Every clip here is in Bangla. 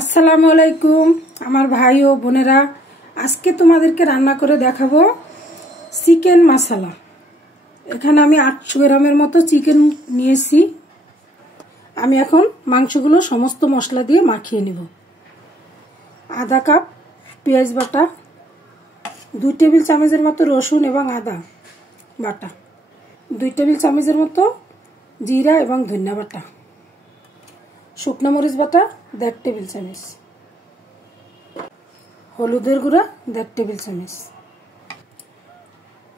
আসসালামু আলাইকুম আমার ভাই ও বোনেরা, আজকে তোমাদেরকে রান্না করে দেখাবো চিকেন মশলা। এখানে আমি 800 গ্রামের মতো চিকেন নিয়েছি। আমি এখন মাংসগুলো সমস্ত মশলা দিয়ে মাখিয়ে নেব। আধা কাপ পেঁয়াজ বাটা, 2 টেবিল চামচের মতো রসুন এবং আদা বাটা, 2 টেবিল চামচের মতো জিরা এবং ধনিয়া বাটা, শুকনো মরিচ বাটা 1.5 টেবিল চামচ, হলুদের গুঁড়া 1.5 টেবিল চামচ,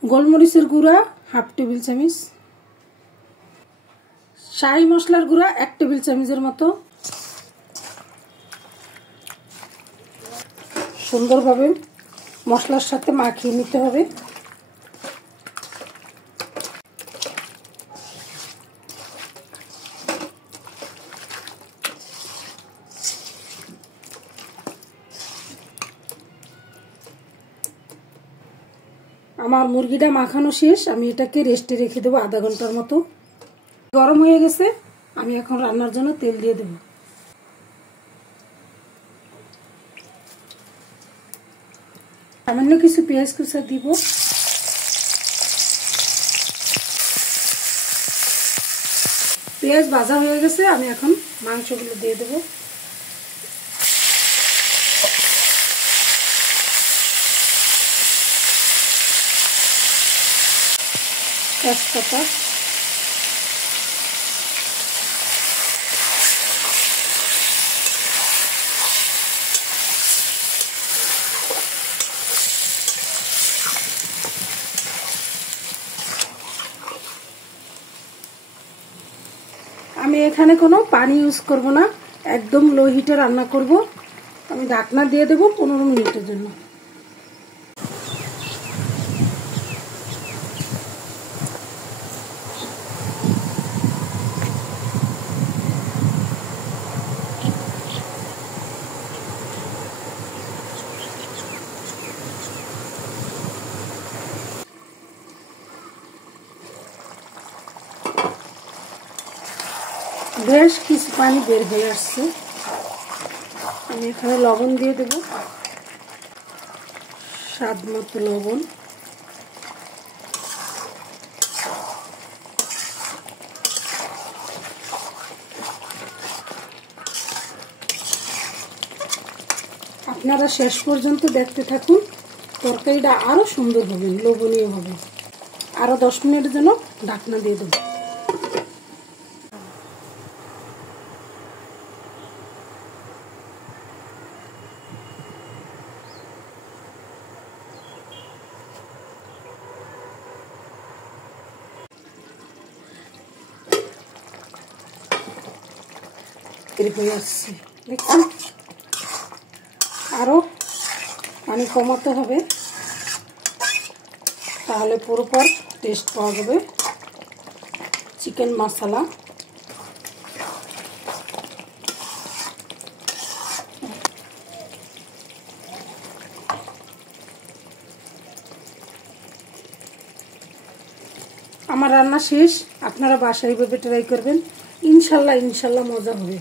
গোলমরিচের গুঁড়া 1/2 টেবিল চামচ, শাহি মশলার গুঁড়া 1 টেবিল চামচের মতো। সুন্দরভাবে মশলার সাথে মাখিয়ে নিতে হবে। আমার মুরগিটা মাখানো শেষ। আমি এটাকে রেস্টে রেখে দেবো আধা ঘন্টার মতো। গরম হয়ে গেছে, আমি এখন রান্নার জন্য তেল দিয়ে দেব। সামান্য কিছু পেঁয়াজ কুচা দিব। পেঁয়াজ ভাজা হয়ে গেছে, আমি এখন মাংসগুলো দিয়ে দেব। তেজপাতা, আমি এখানে কোনো পানি ইউজ করব না, একদম লো হিটে রান্না করব। আমি ঢাকনা দিয়ে দেব 15 মিনিটের জন্য। বেশ কিছু পানি বের হয়ে আসছে। আমি এখানে লবণ দিয়ে দেব, স্বাদ মতো লবণ। আপনারা শেষ পর্যন্ত দেখতে থাকুন, তরকারিটা আরো সুন্দর হবে, লোভনীয় হবে। আরো 10 মিনিটের জন্য ঢাকনা দিয়ে দেব। হয়ে আসছে, দেখছেন? আরো পানি কমাতে হবে, তাহলে পুরোপুর টেস্ট পাওয়া যাবে চিকেন মশলা। আমার রান্না শেষ। আপনারা বাসায় এইভাবে ট্রাই করবেন, ইনশাল্লাহ মজা হবে।